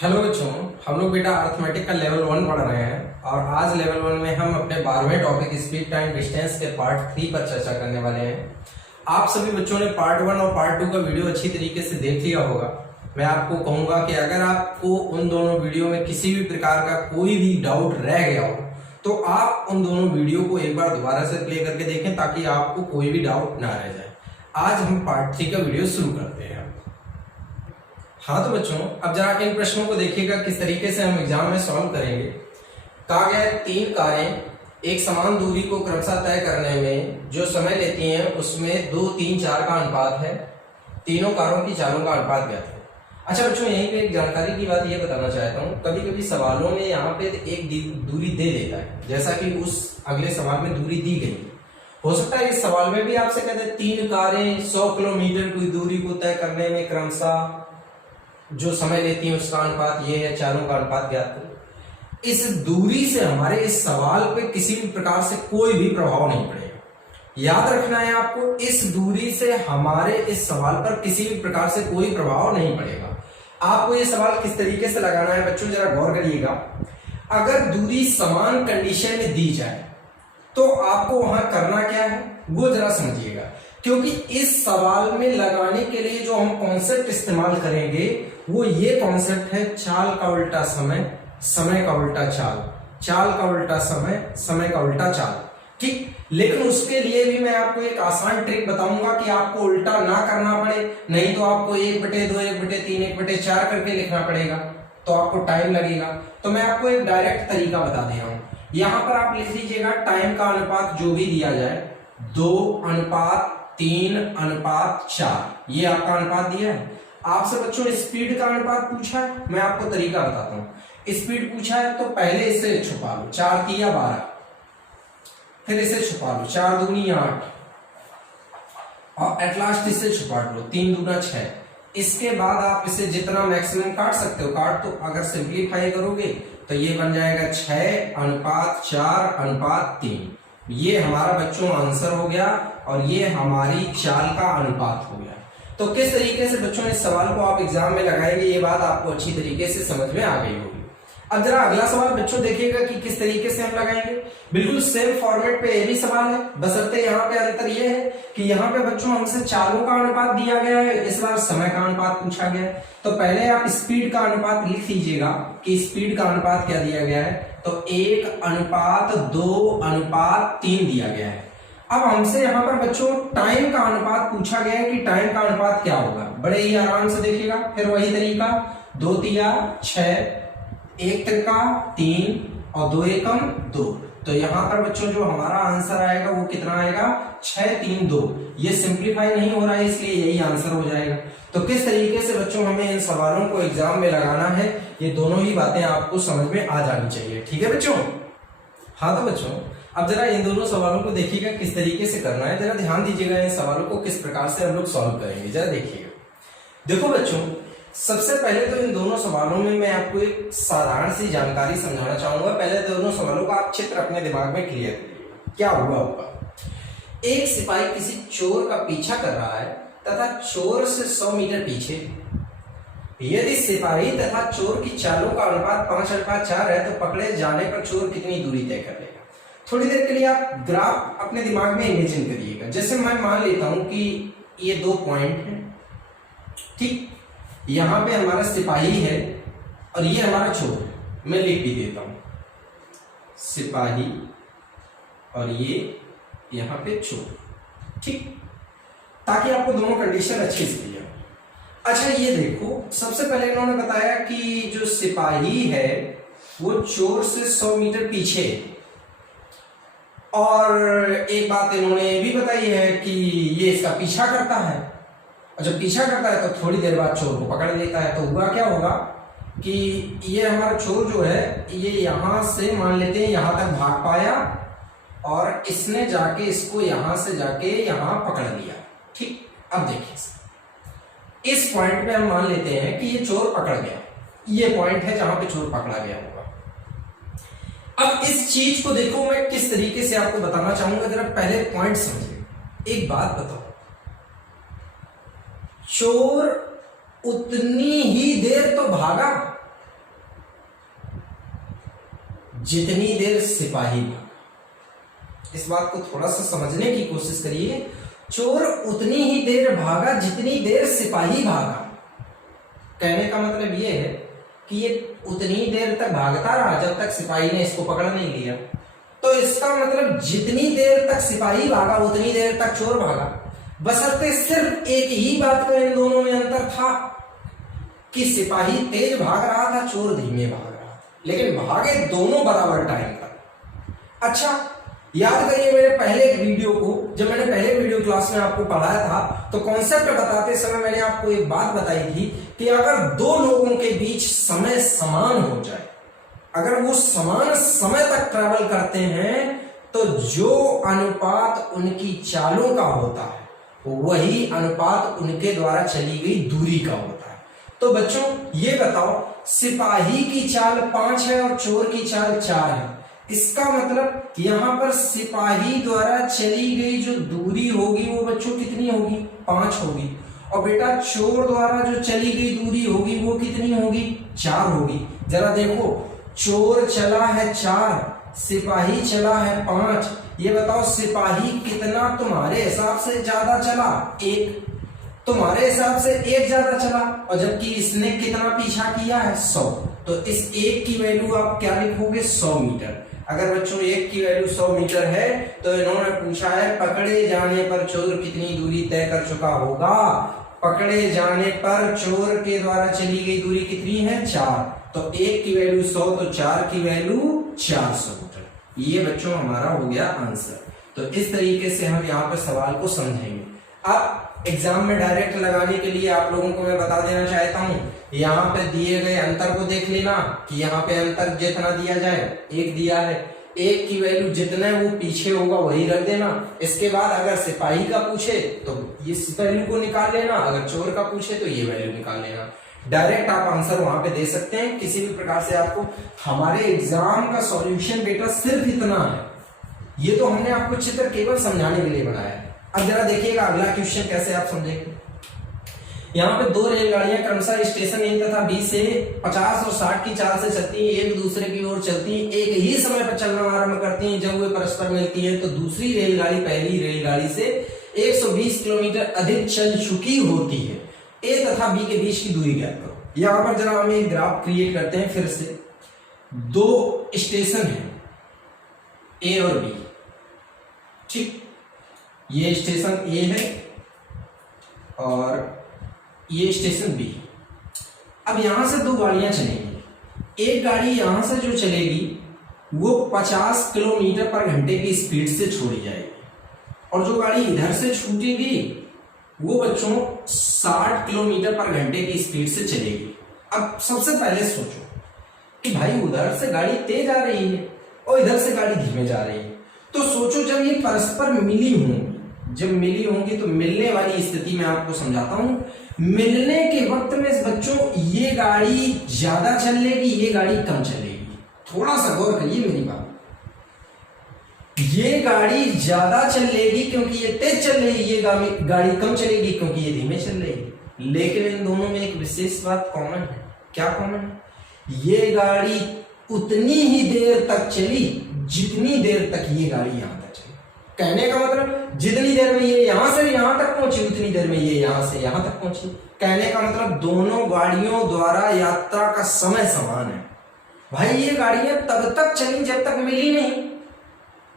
Hello बच्चों, हम लोग बेटा अर्थमेटिक का लेवल 1 पढ़ रहे हैं और आज लेवल 1 में हम अपने 12वें टॉपिक स्पीड टाइम डिस्टेंस के पार्ट 3 पर चर्चा करने वाले हैं। आप सभी बच्चों ने पार्ट 1 और पार्ट 2 का वीडियो अच्छी तरीके से देख लिया होगा। मैं आपको कहूंगा कि अगर आपको उन दोनों वीडियो में किसी भी प्रकार का कोई भी डाउट रह गया हो तो आप उन दोनों वीडियो को एक बार दोबारा से प्ले करके देखें ताकि आपको कोई भी डाउट ना रह जाए। आज हम पार्ट 3 का वीडियो शुरू करते हैं। हाँ तो बच्चों, अब जरा इन प्रश्नों को देखिएगा किस तरीके से हम एग्जाम में सॉल्व करेंगे। कहा गया है 3 कारें एक समान दूरी को क्रमशः तय करने में जो समय लेती हैं उसमें 2, 3, 4 का अनुपात है। तीनों कारों की चालों का अनुपात ज्ञात है। अच्छा बच्चों, यहीं पे एक जानकारी की बात ये बताना चाहता हूँ, कभी कभी सवालों में यहाँ पे एक दूरी दे देता है, जैसा कि उस अगले सवाल में दूरी दी गई। हो सकता है इस सवाल में भी आपसे कहते हैं 3 कारें 100 किलोमीटर की दूरी को तय करने में क्रमशः जो समय लेती है उसका अनुपात ये है, चारों का अनुपात ज्ञात है। इस दूरी से हमारे इस सवाल पे किसी भी प्रकार से कोई भी प्रभाव नहीं पड़ेगा। याद रखना है आपको, इस दूरी से हमारे इस सवाल पर किसी भी प्रकार से कोई प्रभाव नहीं पड़ेगा। आपको ये सवाल किस तरीके से लगाना है बच्चों, जरा गौर करिएगा। अगर दूरी समान कंडीशन में दी जाए तो आपको वहां करना क्या है वो जरा समझिएगा, क्योंकि इस सवाल में लगाने के लिए जो हम कॉन्सेप्ट इस्तेमाल करेंगे वो ये कॉन्सेप्ट है चाल का उल्टा समय, समय का उल्टा चाल, चाल का उल्टा समय, समय का उल्टा चाल। ठीक, लेकिन उसके लिए भी मैं आपको एक आसान ट्रिक बताऊंगा कि आपको उल्टा ना करना पड़े, नहीं तो आपको 1/2, 1/3, 1/4 करके लिखना पड़ेगा तो आपको टाइम लगेगा। तो मैं आपको एक डायरेक्ट तरीका बता दे रहा हूं। यहां पर आप लिख लीजिएगा टाइम का अनुपात जो भी दिया जाए 2:3:4, ये आपका अनुपात दिया है। आपसे बच्चों स्पीड का अनुपात पूछा है, मैं आपको तरीका बताता हूं। स्पीड पूछा है तो पहले इसे छुपा लो, 4 3 12, फिर इसे छुपा लो 4 दूनी 8 और एट लास्ट इसे छुपा लो 3 दूना 6। इसके बाद आप इसे जितना मैक्सिमम काट सकते हो काट दो। अगर सिंप्लीफाई करोगे तो ये बन जाएगा 6:4:3। ये हमारा बच्चों आंसर हो गया और ये हमारी चाल का अनुपात हो गया। तो किस तरीके से बच्चों इस सवाल को आप एग्जाम में लगाएंगे ये बात आपको अच्छी तरीके से समझ में आ गई होगी। अब जरा अगला सवाल बच्चों देखिएगा कि किस तरीके से हम लगाएंगे। बिल्कुल सेम फॉर्मेट पे ये भी सवाल है, बशर्ते यहाँ पे अंतर ये है कि यहाँ पे बच्चों हमसे चालों का अनुपात दिया गया है, इस बार समय का अनुपात पूछा गया है। तो पहले आप स्पीड का अनुपात लिख लीजिएगा कि स्पीड का अनुपात क्या दिया गया है, तो 1:2:3 दिया गया है। अब हमसे यहाँ पर बच्चों टाइम का अनुपात पूछा गया है कि टाइम का अनुपात क्या होगा। बड़े ही आराम से देखिएगा, फिर वही तरीका 2 3 6, 1 3 और 2 एकम 2। तो यहाँ पर बच्चों जो हमारा आंसर आएगा वो कितना आएगा 6 3 2। ये सिंप्लीफाई नहीं हो रहा है इसलिए यही आंसर हो जाएगा। तो किस तरीके से बच्चों हमें इन सवालों को एग्जाम में लगाना है ये दोनों ही बातें आपको समझ में आ जानी चाहिए। ठीक है बच्चों। हाँ तो बच्चों अब जरा इन दोनों सवालों को देखिएगा किस तरीके से करना है। जरा ध्यान दीजिएगा इन सवालों को किस प्रकार से हम लोग सॉल्व करेंगे, जरा देखिएगा। देखो बच्चों, सबसे पहले तो इन दोनों सवालों में मैं आपको एक साधारण सी जानकारी समझाना चाहूंगा। पहले दोनों सवालों का आप चित्र अपने दिमाग में क्लियर करिएगा। क्या हुआ होगा, एक सिपाही किसी चोर का पीछा कर रहा है तथा चोर से 100 मीटर पीछे। यदि सिपाही तथा चोर की चालों का अनुपात 5:4 है तो पकड़े जाने पर चोर कितनी दूरी तय कर लेगा। थोड़ी देर के लिए आप ग्राफ अपने दिमाग में इमेजिन करिएगा। जैसे मैं मान लेता हूं कि ये 2 पॉइंट है, ठीक, यहां पे हमारा सिपाही है और ये हमारा चोर है। मैं लिख भी देता हूं सिपाही और ये यहां पे चोर, ठीक, ताकि आपको दोनों कंडीशन अच्छी से क्लियर हो। अच्छा ये देखो, सबसे पहले इन्होंने बताया कि जो सिपाही है वो चोर से 100 मीटर पीछे, और एक बात इन्होंने ये भी बताई है कि ये इसका पीछा करता है और जब पीछा करता है तो थोड़ी देर बाद चोर को पकड़ लेता है। तो हुआ क्या होगा कि ये हमारा चोर जो है ये यहां से मान लेते हैं यहां तक भाग पाया और इसने जाके इसको यहां से जाके यहां पकड़ लिया। ठीक, अब देखिए इस पॉइंट पे हम मान लेते हैं कि ये चोर पकड़ गया, ये पॉइंट है जहां पे चोर पकड़ा गया होगा। अब इस चीज को देखो मैं किस तरीके से आपको बताना चाहूंगा, जरा पहले पॉइंट समझिए। एक बात बताओ, चोर उतनी ही देर तो भागा जितनी देर सिपाही भागा। इस बात को थोड़ा सा समझने की कोशिश करिए। चोर उतनी ही देर भागा जितनी देर सिपाही भागा। कहने का मतलब ये है कि ये उतनी देर तक भागता रहा जब तक सिपाही ने इसको पकड़ नहीं लिया। तो इसका मतलब जितनी देर तक सिपाही भागा उतनी देर तक चोर भागा। बशर्ते सिर्फ एक ही बात का इन दोनों में अंतर था कि सिपाही तेज भाग रहा था, चोर धीमे भाग रहा था, लेकिन भागे दोनों बराबर टाइम पर। अच्छा, याद करिए मेरे पहले वीडियो को, जब मैंने पहले वीडियो क्लास में आपको पढ़ाया था तो कॉन्सेप्ट बताते समय मैंने आपको एक बात बताई थी कि अगर दो लोगों के बीच समय समान हो जाए, अगर वो समान समय तक ट्रैवल करते हैं, तो जो अनुपात उनकी चालों का होता है वही अनुपात उनके द्वारा चली गई दूरी का होता है। तो बच्चों ये बताओ, सिपाही की चाल 5 है और चोर की चाल 4 है। इसका मतलब यहां पर सिपाही द्वारा चली गई जो दूरी होगी वो बच्चों कितनी होगी? 5 होगी। और बेटा चोर द्वारा जो चली गई दूरी होगी वो कितनी होगी? 4 होगी। जरा देखो, चोर चला है 4, सिपाही चला है 5। ये बताओ सिपाही कितना तुम्हारे हिसाब से ज्यादा चला? 1। तुम्हारे हिसाब से 1 ज्यादा चला, और जबकि इसने कितना पीछा किया है? 100। तो इस 1 की वैल्यू आप क्या लिखोगे? 100 मीटर। अगर बच्चों 1 की वैल्यू 100 मीटर है तो इन्होंने पूछा है पकड़े जाने पर चोर कितनी दूरी तय कर चुका होगा। पकड़े जाने पर चोर के द्वारा चली गई दूरी कितनी है? 4। तो 1 की वैल्यू 100, तो 4 की वैल्यू 400 मीटर। ये बच्चों हमारा हो गया आंसर। तो इस तरीके से हम यहाँ पर सवाल को समझेंगे। अब एग्जाम में डायरेक्ट लगाने के लिए आप लोगों को मैं बता देना चाहता हूं, यहाँ पे दिए गए अंतर को देख लेना कि यहाँ पे अंतर जितना दिया जाए 1 दिया है, 1 की वैल्यू जितना वो पीछे होगा वही रख देना। इसके बाद अगर सिपाही का पूछे तो ये वैल्यू को निकाल लेना, अगर चोर का पूछे तो ये वैल्यू निकाल लेना। डायरेक्ट आप आंसर वहां पे दे सकते हैं। किसी भी प्रकार से आपको हमारे एग्जाम का सॉल्यूशन बेटा सिर्फ इतना है। ये तो हमने आपको चित्र केवल समझाने के लिए बनाया है। अब जरा देखिएगा अगला क्वेश्चन कैसे आप समझेंगे। यहाँ पे 2 रेलगाड़ियां क्रमशः स्टेशन ए तथा बी से 50 और 60 की चाल से चलती हैं, एक दूसरे की ओर चलती हैं, एक ही समय पर चलना आरंभ करती हैं। जब वे परस्पर मिलती हैं तो दूसरी रेलगाड़ी पहली रेलगाड़ी से 120 किलोमीटर अधिक चल चुकी होती है। ए तथा बी के बीच की दूरी ज्ञात करो। यहां पर जरा हम एक ग्राफ क्रिएट करते हैं। फिर से 2 स्टेशन है ए और बी, ठीक। ये स्टेशन ए है और ये स्टेशन बी। अब यहां से 2 गाड़ियां चलेंगी। एक गाड़ी यहां से जो चलेगी वो 50 किलोमीटर पर घंटे की स्पीड से छोड़ी जाएगी, और जो गाड़ी इधर से छूटेगी वो बच्चों 60 किलोमीटर पर घंटे की स्पीड से चलेगी। अब सबसे पहले सोचो कि भाई उधर से गाड़ी तेज आ रही है और इधर से गाड़ी धीमे जा रही है, तो सोचो जब ये परस्पर मिली होंगी, जब मिली होंगी तो मिलने वाली स्थिति में आपको समझाता हूं। मिलने के वक्त में बच्चों ये गाड़ी ज्यादा चलेगी, ये गाड़ी कम चलेगी। थोड़ा सा गौर करिए मेरी बात। ये गाड़ी ज्यादा चलेगी क्योंकि ये तेज चल रही है, ये गाड़ी कम चलेगी क्योंकि ये धीमे चल रही है। लेकिन इन दोनों में एक विशेष बात कॉमन है। क्या कॉमन है? ये गाड़ी उतनी ही देर तक चली जितनी देर तक ये गाड़ी यहां तक चली। कहने का मतलब जितनी देर में ये यहां से यहां तक पहुंची उतनी देर में ये यहां से यहां तक पहुंची। कहने का मतलब दोनों गाड़ियों द्वारा यात्रा का समय समान है। भाई ये गाड़ियां तब तक चली जब तक मिली नहीं,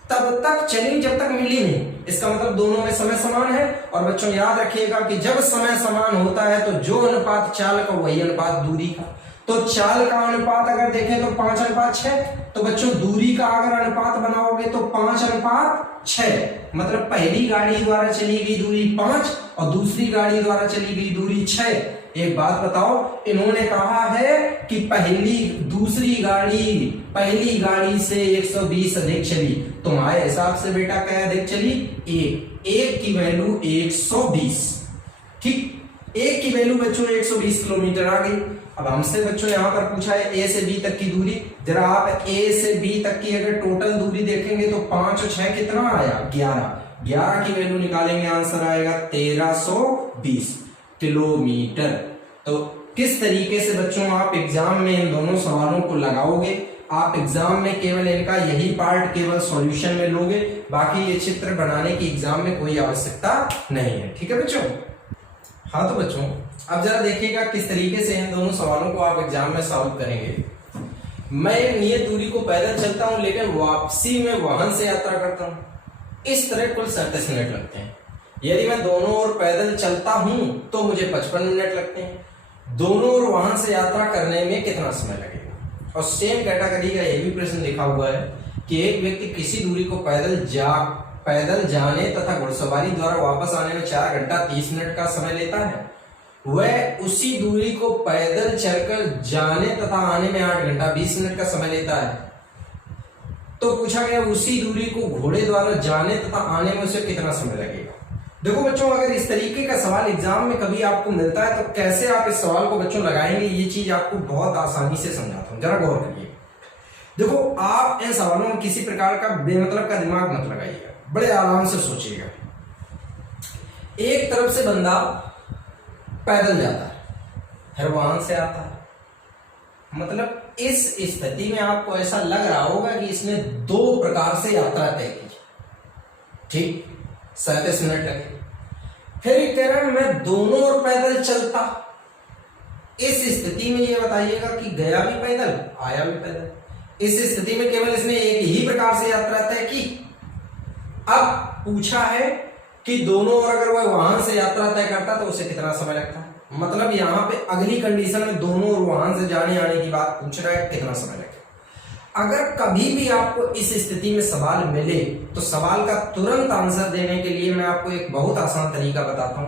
तब तक चली जब तक मिली नहीं। इसका मतलब दोनों में समय समान है। और बच्चों याद रखिएगा कि जब समय समान होता है तो जो अनुपात चाल का वही अनुपात दूरी का। तो चाल का अनुपात अगर देखें तो 5:6। तो बच्चों दूरी का अगर अनुपात बनाओगे तो 5:6। मतलब पहली गाड़ी द्वारा चली गई दूरी 5 और दूसरी गाड़ी द्वारा चली गई दूरी 6। एक बात बताओ, इन्होंने कहा है कि दूसरी गाड़ी पहली गाड़ी से 120 अधिक चली। तुम्हारे हिसाब से बेटा क्या अधिक चली? 1 की वैल्यू 120, ठीक। 1 की वैल्यू बच्चों 120 किलोमीटर आ गई। अब हमसे बच्चों यहाँ पर पूछा है ए से बी तक की दूरी। जरा आप ए से बी तक की अगर टोटल दूरी देखेंगे तो 5 और 6 कितना आया? 11 की वैल्यू निकालेंगे, आंसर आएगा 1320 किलोमीटर। तो किस तरीके से बच्चों आप एग्जाम में इन दोनों सवालों को लगाओगे आप एग्जाम में केवल इनका यही पार्ट केवल सॉल्यूशन में लोगे, बाकी ये चित्र बनाने की एग्जाम में कोई आवश्यकता नहीं है। ठीक है बच्चों। हाँ तो बच्चों अब जरा देखिएगा किस तरीके से इन दोनों सवालों को आप एग्जाम में सॉल्व करेंगे। मैं एक नियत दूरी को पैदल चलता हूं लेकिन वापसी में वाहन से यात्रा करता हूं। इस तरह कुल 37 मिनट लगते हैं। यदि मैं दोनों ओर पैदल चलता हूं तो मुझे 55 मिनट लगते हैं। दोनों ओर वाहन से यात्रा करने में कितना समय लगेगा। और सेम कैटेगरी का ये भी प्रश्न लिखा हुआ है कि एक व्यक्ति किसी दूरी को पैदल जाने तथा घुड़सवारी द्वारा वापस आने में 4 घंटा 30 मिनट का समय लेता है। वह उसी दूरी को पैदल चलकर जाने तथा आने में 8 घंटा 20 मिनट का समय लेता है। तो पूछा गया उसी दूरी को घोड़े द्वारा जाने तथा आने में उसे कितना समय लगेगा। देखो बच्चों अगर इस तरीके का सवाल एग्जाम में कभी आपको मिलता है तो कैसे आप इस सवाल को बच्चों लगाएंगे, ये चीज आपको बहुत आसानी से समझाता हूं, जरा गौर करिए। देखो आप इन सवालों में किसी प्रकार का बेमतलब का दिमाग मत लगाइएगा, बड़े आराम से सोचिएगा। एक तरफ से बंदा पैदल जाता है फिर वाहन से आता है, मतलब इस स्थिति में आपको ऐसा लग रहा होगा कि इसने 2 प्रकार से यात्रा तय की। ठीक 37 मिनट लगे। फिर एक कह रहा है मैं दोनों ओर पैदल चलता। इस स्थिति में ये बताइएगा कि गया भी पैदल आया भी पैदल। इस स्थिति में केवल इसने एक ही प्रकार से यात्रा तय की। अब पूछा है कि दोनों ओर अगर वह वाहन से यात्रा तय करता तो उसे कितना समय लगता है। मतलब यहां पे अगली कंडीशन में दोनों ओर वाहन से जाने आने की बात पूछ रहा है, कितना समय लगेगा। अगर कभी भी आपको इस स्थिति में सवाल मिले तो सवाल का तुरंत आंसर देने के लिए मैं आपको एक बहुत आसान तरीका बताता हूं।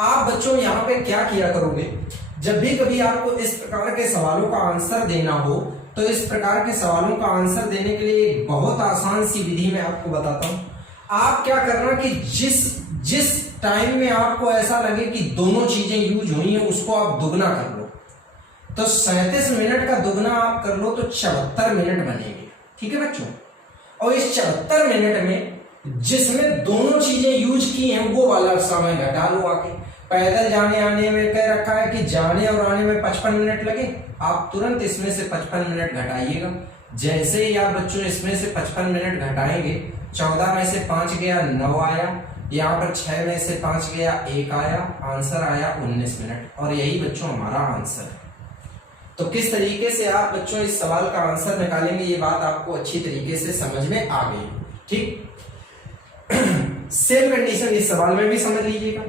आप बच्चों यहां पे क्या किया करोगे, जब भी कभी आपको इस प्रकार के सवालों का आंसर देना हो तो इस प्रकार के सवालों का आंसर देने के लिए एक बहुत आसान सी विधि मैं आपको बताता हूं। आप क्या करना कि जिस टाइम में आपको ऐसा लगे कि दोनों चीजें यूज हुई हैं उसको आप दुगना कर लो। तो 37 मिनट का दुगना आप कर लो तो 74 मिनट बनेंगे। ठीक है बच्चों। और इस 74 मिनट में जिसमें दोनों चीजें यूज की हैं वो वाला समय घटा लो आके। पैदल जाने आने में कह रखा है कि जाने और आने में 55 मिनट लगे, आप तुरंत इसमें से 55 मिनट घटाइएगा। जैसे ही आप बच्चों इसमें से 55 मिनट घटाएंगे, 14 में से 5 गया 9 आया, यहाँ पर 6 में से 5 गया 1 आया, आंसर आया 19 मिनट। और यही बच्चों हमारा आंसर है। तो किस तरीके से आप बच्चों इस सवाल का आंसर निकालेंगे ये बात आपको अच्छी तरीके से समझ में आ गई। ठीक सेम कंडीशन इस सवाल में भी समझ लीजिएगा।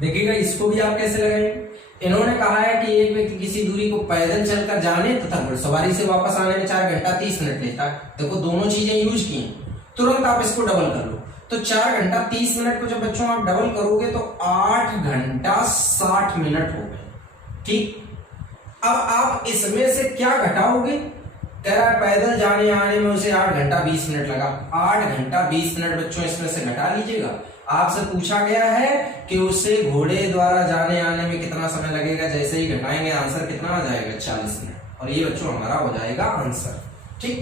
देखिएगा इसको भी आप कैसे लगाएंगे। इन्होंने कहा है कि एक व्यक्ति किसी दूरी को पैदल चलकर जाने तथा घुड़सवारी से वापस आने में 4 घंटा 30 मिनट लेता है। देखो दोनों चीजें यूज की हैं, तुरंत आप इसको डबल कर लो तो 4 घंटा 30 मिनट को जब बच्चों आप डबल करोगे तो 8 घंटा 60 मिनट हो गए। ठीक अब आप इसमें से क्या घटाओगे, कह रहा है पैदल जाने आने में उसे 8 घंटा 20 मिनट लगा। 8 घंटा 20 मिनट बच्चों इसमें से घटा लीजिएगा। आपसे पूछा गया है कि उसे घोड़े द्वारा जाने आने में कितना समय लगेगा। जैसे ही घटाएंगे आंसर कितना आ जाएगा 40 मिनट। और ये बच्चों हमारा हो जाएगा आंसर। ठीक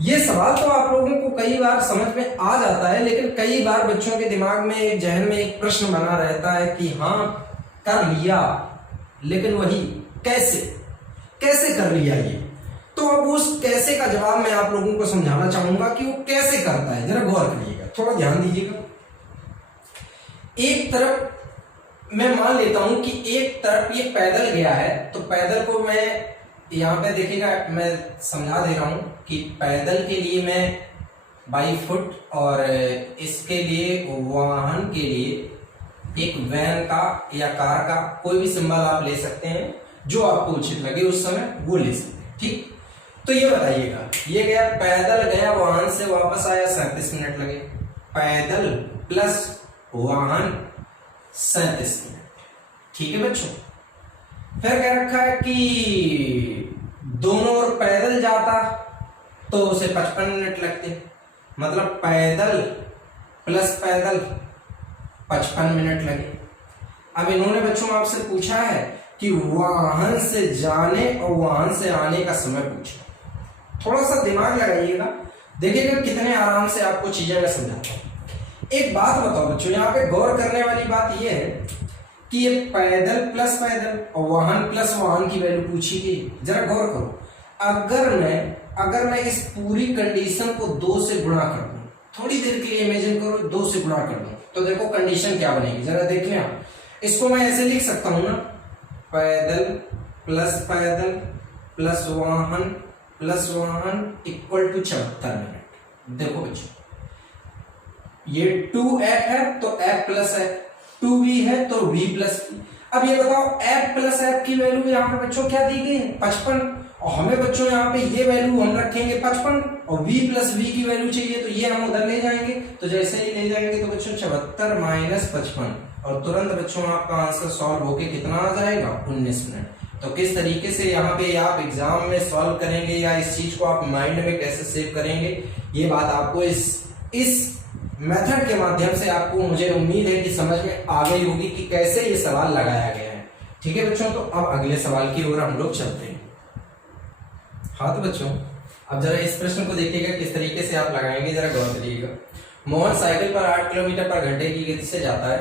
ये सवाल तो आप लोगों को कई बार समझ में आ जाता है, लेकिन कई बार बच्चों के दिमाग में जहन में एक प्रश्न बना रहता है कि हाँ कर लिया, लेकिन वही कैसे कर लिया ये। तो अब उस कैसे का जवाब मैं आप लोगों को समझाना चाहूंगा कि वो कैसे करता है। जरा गौर करिएगा, थोड़ा ध्यान दीजिएगा। एक तरफ मैं मान लेता हूं कि एक तरफ ये पैदल गया है, तो पैदल को मैं यहां पे देखिएगा मैं समझा दे रहा हूं कि पैदल के लिए मैं बाई फुट और इसके लिए वाहन के लिए एक वैन का या कार का कोई भी सिंबल आप ले सकते हैं जो आपको उचित लगे उस समय वो ले सकते हैं। ठीक तो ये बताइएगा, ये गया पैदल गया वाहन से वापस आया 37 मिनट लगे। पैदल प्लस वाहन 37 मिनट। ठीक है बच्चों। फिर कह रखा है कि दोनों ओर पैदल जाता तो उसे 55 मिनट लगते, मतलब पैदल प्लस पैदल 55 मिनट लगे। अब इन्होंने बच्चों आपसे पूछा है कि वाहन से जाने और वाहन से आने का समय पूछा। थोड़ा सा दिमाग लगाइएगा, देखिएगा कितने आराम से आपको चीजें मैं समझाता हूं। एक बात बताओ बच्चों, यहाँ पे गौर करने वाली बात यह है कि ये पैदल प्लस पैदल और वाहन प्लस वाहन की वैल्यू पूछी गई। जरा गौर करो, अगर मैं इस पूरी कंडीशन को 2 से गुणा कर दूं, थोड़ी देर के लिए इमेजिन करो 2 से गुणा कर दूं, तो देखो कंडीशन क्या बनेगी, जरा देख लें आप। इसको मैं ऐसे लिख सकता हूं ना, पैदल प्लस वाहन इक्वल टू 74 मिनट। देखो बच्चों, ये 2f है तो f प्लस f, 2v है तो v प्लस v। अब ये बताओ f प्लस f की वैल्यू यहाँ पे बच्चों क्या दी गई है, 55, और हमें बच्चों यहाँ पे ये वैल्यू हम रखेंगे 55, और v प्लस v की वैल्यू चाहिए, तो ये हम उधर ले जाएंगे। तो जैसे ही ले जाएंगे तो बच्चों 74 माइनस 55, और तुरंत बच्चों आपका आंसर सॉल्व होके कितना आ जाएगा, 19 मिनट। तो किस तरीके से यहाँ पे आप एग्जाम में सॉल्व करेंगे या इस चीज को आप माइंड में कैसे सेव करेंगे, ये बात आपको इस मेथड के माध्यम से आपको, मुझे उम्मीद है कि समझ में आ गई होगी कि कैसे ये सवाल लगाया गया है। ठीक है बच्चों, तो अब अगले सवाल की ओर हम लोग चलते हैं। हाँ तो बच्चों, अब जरा इस प्रश्न को देखिएगा किस तरीके से आप लगाएंगे, जरा गौर करिएगा। मोहन साइकिल पर 8 किलोमीटर पर घंटे की गति से जाता है।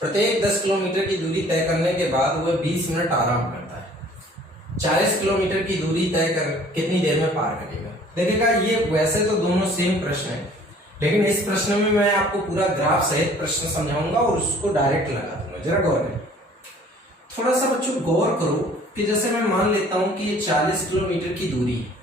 प्रत्येक 10 किलोमीटर की दूरी तय करने के बाद वह 20 मिनट आराम करता है। 40 किलोमीटर की दूरी तय कर कितनी देर में पार करेगा। देखिएगा, ये वैसे तो दोनों सेम प्रश्न है, लेकिन इस प्रश्न में मैं आपको पूरा ग्राफ सहित प्रश्न समझाऊंगा और उसको डायरेक्ट लगा दूंगा। जरा गौर करें, थोड़ा सा बच्चों गौर करो कि जैसे मैं मान लेता हूं कि ये 40 किलोमीटर की दूरी है,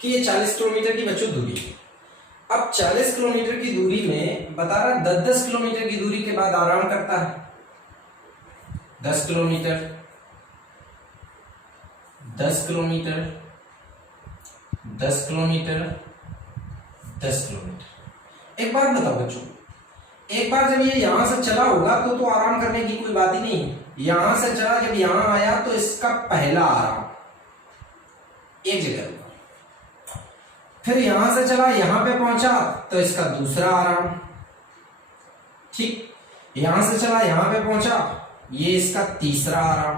कि ये 40 किलोमीटर की बच्चों दूरी है। अब 40 किलोमीटर की दूरी में बता रहा 10-10 किलोमीटर की दूरी के बाद आराम करता है। 10 किलोमीटर 10 किलोमीटर 10 किलोमीटर 10 किलोमीटर। एक बात बताओ बच्चों, एक बार जब ये यहां से चला होगा तो आराम करने की कोई बात ही नहीं है। यहां से चला, जब यहां आया तो इसका पहला आराम एक जगह होगा, फिर यहां से चला यहां पे पहुंचा तो इसका दूसरा आराम, ठीक, यहां से चला यहां पे पहुंचा, ये इसका तीसरा आराम।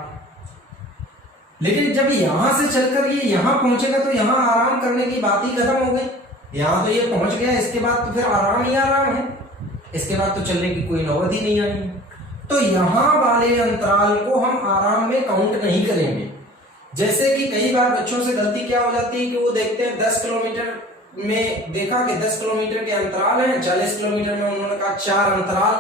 लेकिन जब यहां से चलकर ये यहां पहुंचेगा तो यहां आराम करने की बात ही खत्म हो गई। यहां तो ये पहुंच गया, इसके बाद तो फिर आराम ही आराम है, इसके बाद तो चलने की कोई नौबत ही नहीं आई। तो यहां वाले अंतराल को हम आराम में काउंट नहीं करेंगे। जैसे कि कई बार बच्चों से गलती क्या हो जाती है कि वो देखते हैं 10 किलोमीटर में, देखा कि 10 किलोमीटर के अंतराल हैं, 40 किलोमीटर में उन्होंने कहा 4 अंतराल,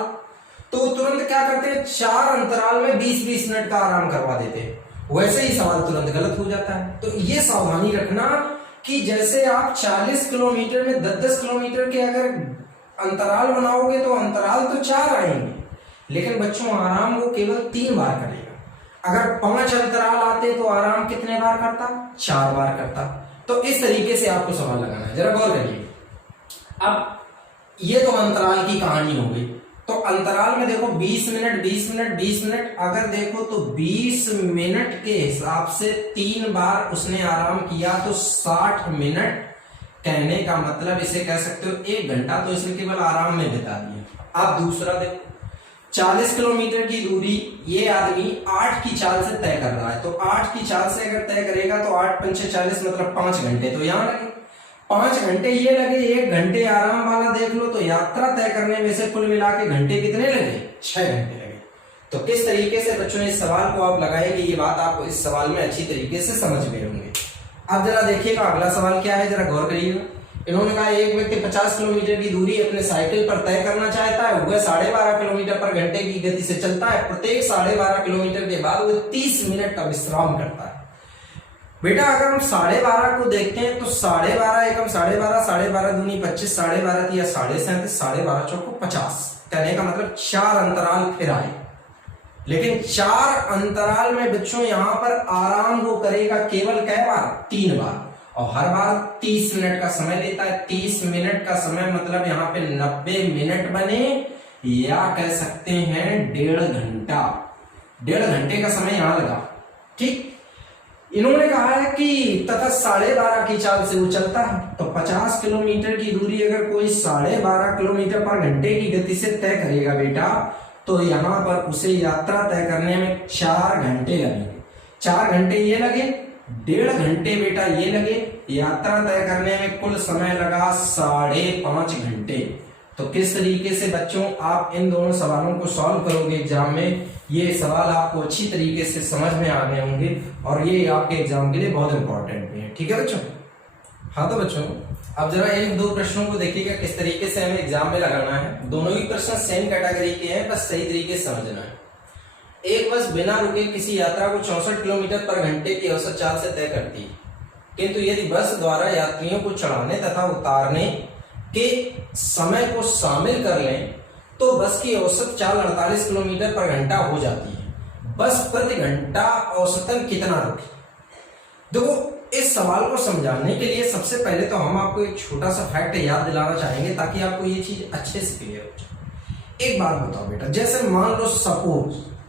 तो तुरंत क्या करते हैं 4 अंतराल में 20-20 मिनट का आराम करवा देते हैं। वैसे ही सवाल तुरंत गलत हो जाता है। तो ये सावधानी रखना कि जैसे आप 40 किलोमीटर में 10-10 किलोमीटर के अगर अंतराल बनाओगे तो अंतराल तो 4 आएंगे, लेकिन बच्चों आराम वो केवल 3 बार करेगा। अगर 5 अंतराल आते तो आराम कितने बार करता, 4 बार करता। तो इस तरीके से आपको सवाल लगाना है, जरा गौर करिए। अब ये तो अंतराल की कहानी हो गई। तो अंतराल में देखो 20 मिनट 20 मिनट 20 मिनट, अगर देखो तो 20 मिनट के हिसाब से 3 बार उसने आराम किया तो 60 मिनट। कहने का मतलब इसे कह सकते हो 1 घंटा तो इसने केवल आराम में बिता दिया। अब दूसरा देखो, 40 किलोमीटर की दूरी ये आदमी 8 की चाल से तय कर रहा है, तो 8 की चाल से अगर तय करेगा तो 8 पंचे 40 मतलब 5 घंटे तो यहाँ लगे, 5 घंटे ये लगे, 1 घंटे आराम वाला देख लो, तो यात्रा तय करने में से कुल मिला के घंटे कितने लगे, 6 घंटे लगे। तो किस तरीके से बच्चों इस सवाल को आप लगाएंगे, ये बात आपको इस सवाल में अच्छी तरीके से समझ गए होंगे। अब जरा देखिएगा अगला सवाल क्या है, जरा गौर करिएगा। इन्होंने कहा एक व्यक्ति 50 किलोमीटर की दूरी अपने साइकिल पर तय करना चाहता है। वह 12.5 किलोमीटर पर घंटे की गति से चलता है। प्रत्येक 12.5 किलोमीटर के बाद वह 30 मिनट का विश्राम करता है। बेटा अगर हम 12.5 को देखते हैं तो 12.5 एकम 12.5, 12.5 दूनी 25, 12.5 या 37, 12.5 चौको 50। कहने का मतलब 4 अंतराल फिर आए, लेकिन 4 अंतराल में बच्चों यहां पर आराम वो करेगा केवल कै बार, 3 बार, और हर बार 30 मिनट का समय लेता है। 30 मिनट का समय मतलब यहाँ पे 90 मिनट बने, या कह सकते हैं 1.5 घंटा। 1.5 घंटे का समय यहां लगा, ठीक। इन्होंने कहा है कि तथा 12.5 की चाल से वो चलता है, तो 50 किलोमीटर की दूरी अगर कोई 12.5 किलोमीटर पर घंटे की गति से तय करेगा बेटा, तो यहां पर उसे यात्रा तय करने में 4 घंटे लगेंगे। 4 घंटे ये लगे, 1.5 घंटे बेटा ये लगे, यात्रा तय करने में कुल समय लगा 5.5 घंटे। तो किस तरीके से बच्चों आप इन दोनों सवालों को सॉल्व करोगे एग्जाम में, ये सवाल आपको अच्छी तरीके से समझ में आ गए होंगे और ये आपके एग्जाम के लिए बहुत इंपॉर्टेंट भी है। ठीक है बच्चों? हाँ तो बच्चों अब जरा इन 2 प्रश्नों को देखिएगा किस तरीके से हमें एग्जाम में लगाना है। दोनों ही प्रश्न सेम कैटेगरी के हैं, बस सही तरीके से समझना है। एक बस बिना रुके किसी यात्रा को 64 किलोमीटर पर घंटे की औसत चाल से तय करती है, किंतु यदि बस द्वारा यात्रियों को चढ़ाने तथा उतारने के समय को शामिल कर लें तो बस की औसत चाल 48 किलोमीटर पर घंटा हो जाती है। बस प्रति घंटा औसतन कितना रुके? देखो इस सवाल को समझाने के लिए सबसे पहले तो हम आपको एक छोटा सा फैक्ट याद दिलाना चाहेंगे ताकि आपको ये चीज अच्छे से क्लियर हो जाए। एक बात बताओ बेटा, जैसे मान लो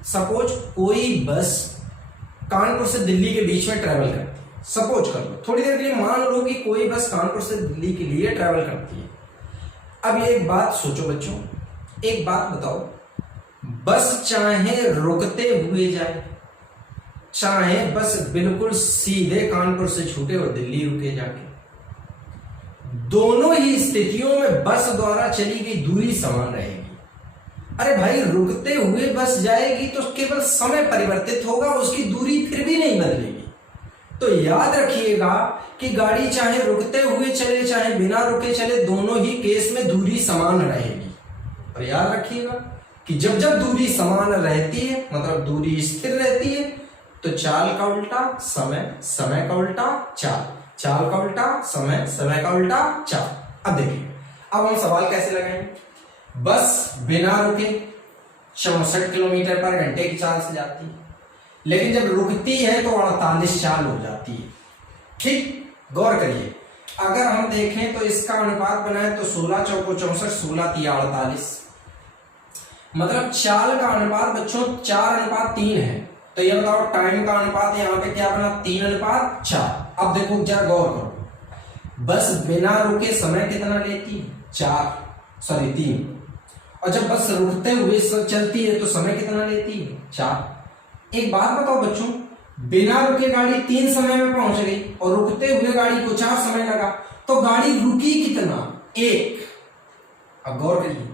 सपोज कोई बस कानपुर से दिल्ली के बीच में ट्रेवल करती है। सपोज कर लो, थोड़ी देर के लिए मान लो कि कोई बस कानपुर से दिल्ली के लिए ट्रेवल करती है। अब ये एक बात सोचो बच्चों, एक बात बताओ, बस चाहे रुकते हुए जाए, चाहे बस बिल्कुल सीधे कानपुर से छूटे और दिल्ली रुके जाके, दोनों ही स्थितियों में बस द्वारा चली गई दूरी समान रहेगी। अरे भाई रुकते हुए बस जाएगी तो केवल समय परिवर्तित होगा, उसकी दूरी फिर भी नहीं बदलेगी। तो याद रखिएगा कि गाड़ी चाहे रुकते हुए चले चाहे बिना रुके चले, दोनों ही केस में दूरी समान रहेगी। और याद रखिएगा कि जब जब दूरी समान रहती है मतलब दूरी स्थिर रहती है तो चाल का उल्टा समय, समय का उल्टा चाल, चाल का उल्टा समय, समय का उल्टा चाल। अब देखिए अब हम सवाल कैसे लगाएंगे। बस बिना रुके 64 किलोमीटर पर घंटे की चाल से जाती है, लेकिन जब रुकती है तो 48 चाल हो जाती है। ठीक, गौर करिए, अगर हम देखें तो इसका अनुपात बनाए तो 16 चौको 64, 16 तिया 48, मतलब चाल का अनुपात बच्चों 4:3 है। तो ये बताओ टाइम का अनुपात यहाँ पे क्या बना, 3:4। अब देखो जरा गौर करो, बस बिना रुके समय कितना लेती है, 3, और जब बस रुकते हुए चलती है तो समय कितना लेती है, 4। एक बात बताओ बच्चों, बिना रुके गाड़ी 3 समय में पहुंच गई और रुकते हुए गाड़ी को 4 समय लगा, तो गाड़ी रुकी कितना, 1। अब गौर करिए,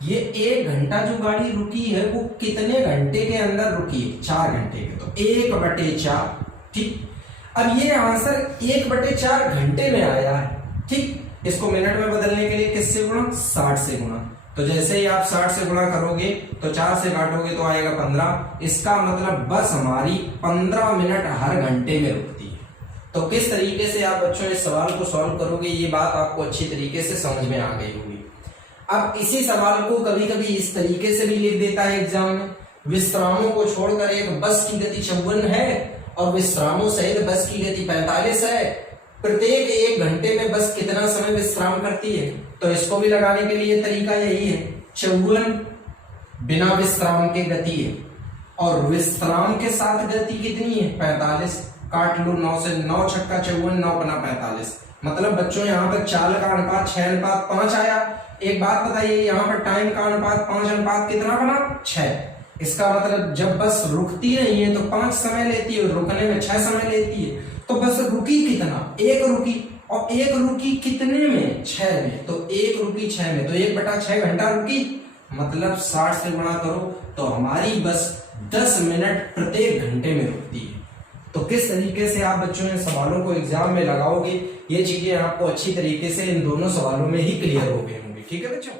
ये 1 घंटा जो गाड़ी रुकी है वो कितने घंटे के अंदर रुकी है, 4 घंटे के, तो 1/4। ठीक, अब ये आंसर 1/4 घंटे में आया है। ठीक, इसको मिनट में बदलने के लिए किससे गुणा, 60 से गुणा। तो जैसे ही आप 60 से गुणा करोगे तो 4 से काटोगे तो आएगा 15। इसका मतलब बस हमारी 15 मिनट हर घंटे में रुकती है। तो किस तरीके से आप बच्चों इस सवाल को सॉल्व करोगे, ये बात आपको अच्छी तरीके से समझ में आ गई होगी। अब इसी सवाल को कभी कभी इस तरीके से भी लिख देता है एग्जाम में, विश्रामों को छोड़कर एक बस की गति 54 है और विश्रामों सहित बस की गति 45 है, प्रत्येक 1 घंटे में बस कितना समय विश्राम करती है। तो इसको भी लगाने के लिए तरीका यही है, 54 बिना विश्राम के गति है और विश्राम के साथ गति कितनी है, 45। काट लो, 9 से 9 छक्का 54, 9 पना 45। मतलब बच्चों यहाँ पर चाल का अनुपात 6:5 आया। एक बात बताइए, यहाँ पर टाइम का अनुपात 5 कितना बना, 6। इसका मतलब जब बस रुकती नहीं है तो 5 समय लेती है और रुकने में 6 समय लेती है। तो बस रुकी कितना, 1 रुकी, और 1 रुकी कितने में, 6 में। तो 1 रुकी 6 में, तो 1/6 घंटा रुकी, मतलब 60 से गुणा करो तो हमारी बस 10 मिनट प्रत्येक घंटे में रुकती है। तो किस तरीके से आप बच्चों इन सवालों को एग्जाम में लगाओगे, ये चीजें आपको अच्छी तरीके से इन दोनों सवालों में ही क्लियर हो गई होंगी। ठीक है बच्चों।